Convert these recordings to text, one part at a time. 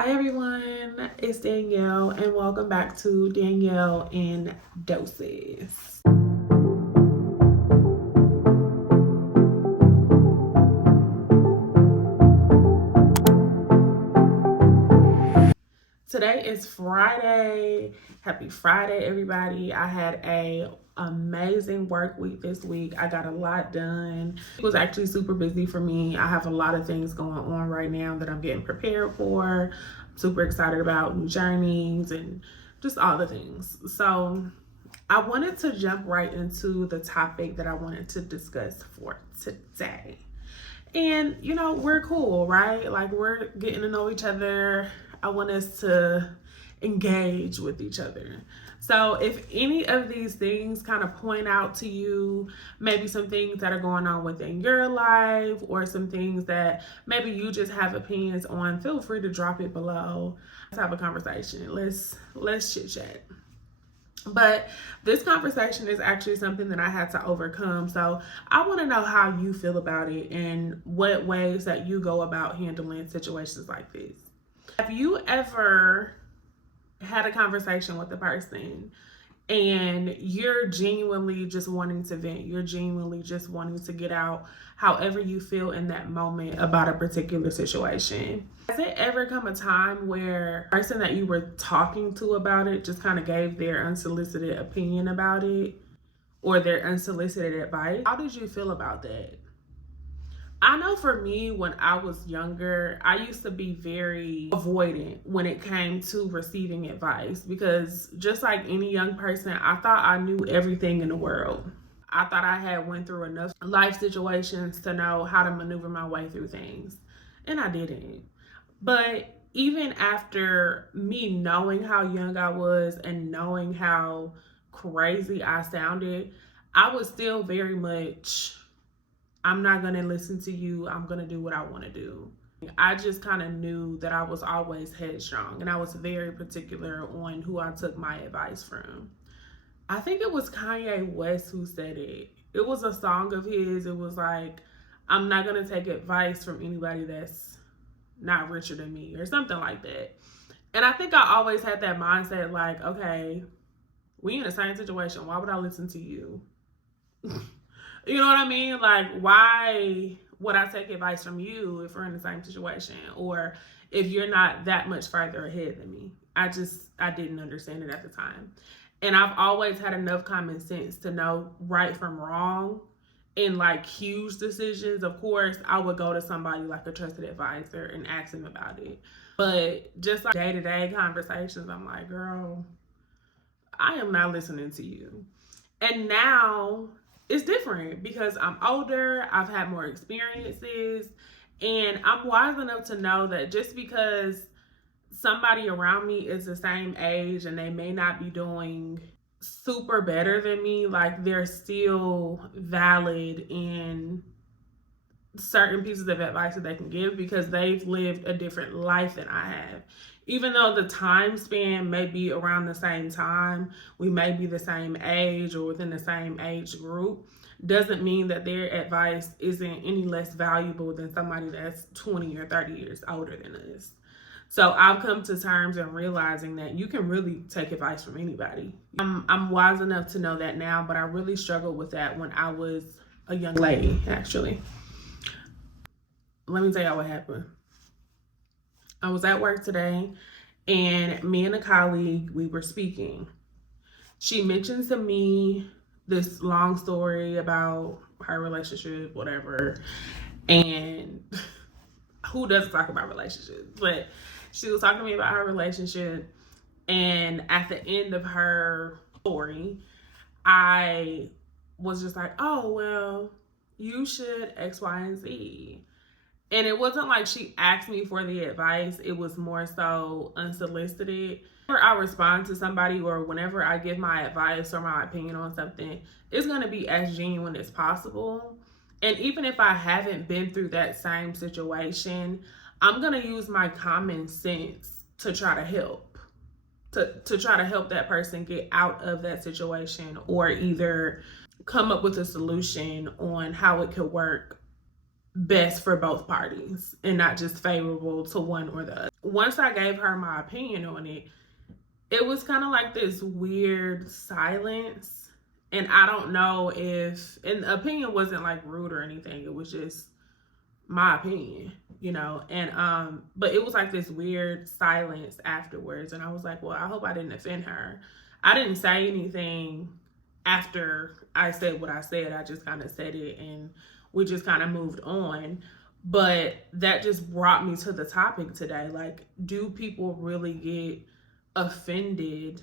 Hi everyone, it's Danielle and welcome back to Danielle in Doses. Today is Friday. Happy Friday, everybody. I had a amazing work week this week. I got a lot done. It was actually super busy for me. I have a lot of things going on right now that I'm getting prepared for. I'm super excited about new journeys and just all the things. So I wanted to jump right into the topic that I wanted to discuss for today. And we're cool, right? Like, we're getting to know each other. I want us to engage with each other. So if any of these things kind of point out to you, maybe some things that are going on within your life or some things that maybe you just have opinions on, feel free to drop it below. Let's have a conversation. Let's chit chat. But this conversation is actually something that I had to overcome. So I want to know how you feel about it and what ways that you go about handling situations like this. Have you ever had a conversation with a person and you're genuinely just wanting to vent? You're genuinely just wanting to get out however you feel in that moment about a particular situation. Has it ever come a time where the person that you were talking to about it just kind of gave their unsolicited opinion about it or their unsolicited advice? How did you feel about that? I know for me, when I was younger, I used to be very avoidant when it came to receiving advice because just like any young person, I thought I knew everything in the world. I thought I had went through enough life situations to know how to maneuver my way through things, and I didn't. But even after me knowing how young I was and knowing how crazy I sounded, I was still very much, I'm not going to listen to you. I'm going to do what I want to do. I just kind of knew that I was always headstrong and I was very particular on who I took my advice from. I think it was Kanye West who said it. It was a song of his. It was like, I'm not going to take advice from anybody that's not richer than me or something like that. And I think I always had that mindset like, okay, we in the same situation. Why would I listen to you? You know what I mean? Like, why would I take advice from you if we're in the same situation or if you're not that much farther ahead than me? I didn't understand it at the time. And I've always had enough common sense to know right from wrong. In like huge decisions, of course, I would go to somebody like a trusted advisor and ask them about it. But just like day-to-day conversations, I'm like, girl, I am not listening to you. And now it's different because I'm older, I've had more experiences, and I'm wise enough to know that just because somebody around me is the same age and they may not be doing super better than me, like they're still valid in certain pieces of advice that they can give because they've lived a different life than I have. Even though the time span may be around the same time, we may be the same age or within the same age group, doesn't mean that their advice isn't any less valuable than somebody that's 20 or 30 years older than us. So I've come to terms and realizing that you can really take advice from anybody. I'm wise enough to know that now, but I really struggled with that when I was a young lady, actually. Let me tell y'all what happened. I was at work today and me and a colleague, we were speaking. She mentions to me this long story about her relationship, whatever. And who doesn't talk about relationships? But she was talking to me about her relationship. And at the end of her story, I was just like, oh, well, you should X, Y, and Z. And it wasn't like she asked me for the advice. It was more so unsolicited. Whenever I respond to somebody or whenever I give my advice or my opinion on something, it's going to be as genuine as possible. And even if I haven't been through that same situation, I'm going to use my common sense to try to help. To try to help that person get out of that situation or either come up with a solution on how it could work best for both parties and not just favorable to one or the other. Once I gave her my opinion on it, it was kind of like this weird silence. And I don't know if, and the opinion wasn't like rude or anything. It was just my opinion, you know. And but it was like this weird silence afterwards. And I was like, well, I hope I didn't offend her. I didn't say anything after I said what I said. I just kind of said it and we just kind of moved on. But that just brought me to the topic today. Like, do people really get offended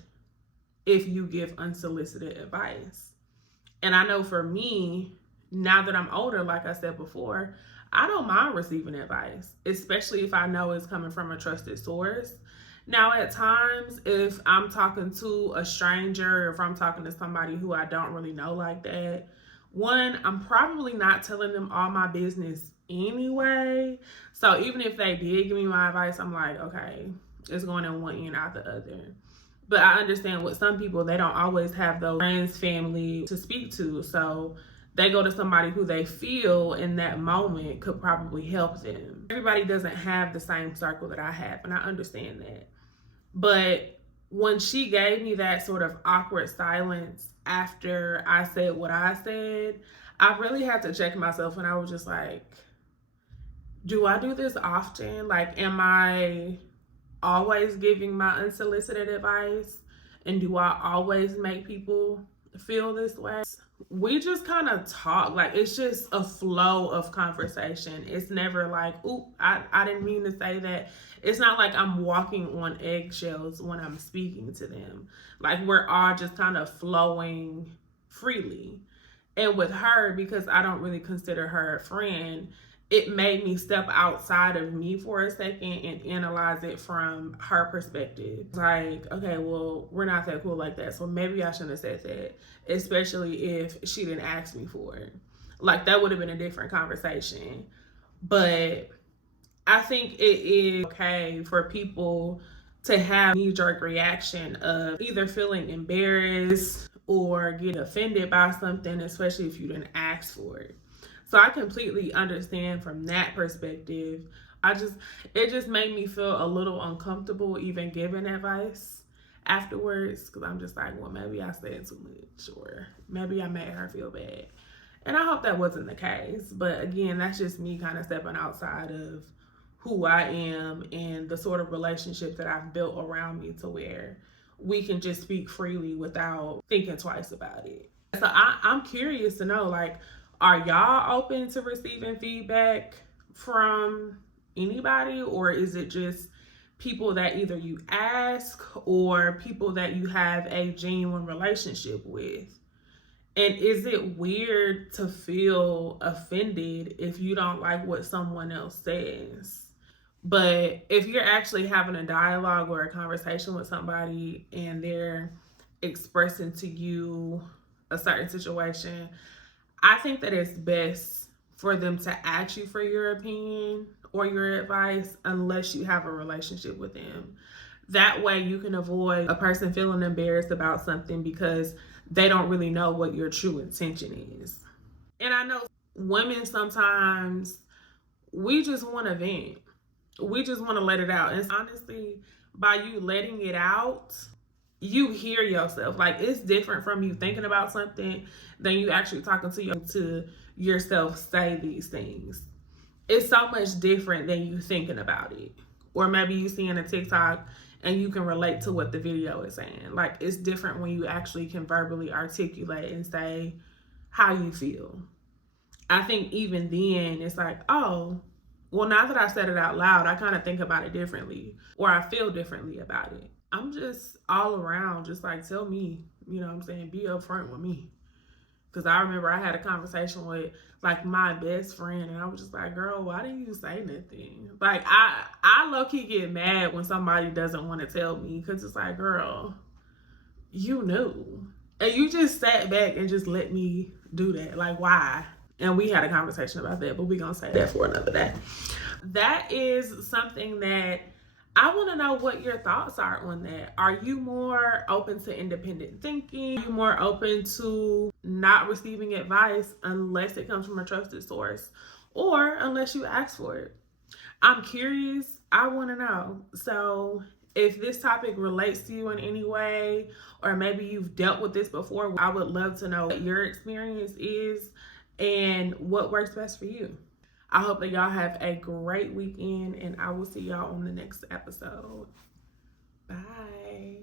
if you give unsolicited advice? And I know for me, now that I'm older, like I said before, I don't mind receiving advice, especially if I know it's coming from a trusted source. Now, at times, if I'm talking to a stranger, or if I'm talking to somebody who I don't really know like that, one, I'm probably not telling them all my business anyway. So even if they did give me my advice, I'm like, okay, it's going in one ear, out the other. But I understand with some people, they don't always have those friends, family to speak to. So they go to somebody who they feel in that moment could probably help them. Everybody doesn't have the same circle that I have, and I understand that. But when she gave me that sort of awkward silence after I said what I said, I really had to check myself, and I was just like, do I do this often? Like, am I always giving my unsolicited advice? And do I always make people feel this way? We just kind of talk, like it's just a flow of conversation. It's never like, oop, I didn't mean to say that. It's not like I'm walking on eggshells when I'm speaking to them. Like, we're all just kind of flowing freely. And with her, because I don't really consider her a friend, it made me step outside of me for a second and analyze it from her perspective. Like, okay, well, we're not that cool like that, so maybe I shouldn't have said that, especially if she didn't ask me for it. Like, that would have been a different conversation. But I think it is okay for people to have a knee-jerk reaction of either feeling embarrassed or get offended by something, especially if you didn't ask for it. So I completely understand from that perspective. It just made me feel a little uncomfortable even giving advice afterwards, because I'm just like, well, maybe I said too much, or maybe I made her feel bad. And I hope that wasn't the case. But again, that's just me kind of stepping outside of who I am and the sort of relationship that I've built around me to where we can just speak freely without thinking twice about it. So I'm curious to know, like, are y'all open to receiving feedback from anybody, or is it just people that either you ask or people that you have a genuine relationship with? And is it weird to feel offended if you don't like what someone else says? But if you're actually having a dialogue or a conversation with somebody and they're expressing to you a certain situation, I think that it's best for them to ask you for your opinion or your advice unless you have a relationship with them. That way you can avoid a person feeling embarrassed about something because they don't really know what your true intention is. And I know women sometimes, we just want to vent. We just want to let it out. And honestly, by you letting it out, you hear yourself. Like, it's different from you thinking about something than you actually talking to yourself say these things. It's so much different than you thinking about it. Or maybe you seeing a TikTok and you can relate to what the video is saying. Like, it's different when you actually can verbally articulate and say how you feel. I think even then it's like, oh, well, now that I said it out loud, I kind of think about it differently, or I feel differently about it. I'm just all around, just like, tell me, you know what I'm saying? Be upfront with me. Because I remember I had a conversation with like my best friend, and I was just like, girl, why didn't you say nothing? Like, I low-key get mad when somebody doesn't want to tell me, because it's like, girl, you knew. And you just sat back and just let me do that. Like, why? And we had a conversation about that, but we're going to say that for another day. That is something that I want to know what your thoughts are on that. Are you more open to independent thinking? Are you more open to not receiving advice unless it comes from a trusted source? or unless you ask for it. I'm curious. I want to know. So if this topic relates to you in any way, or maybe you've dealt with this before, I would love to know what your experience is and what works best for you. I hope that y'all have a great weekend, and I will see y'all on the next episode. Bye.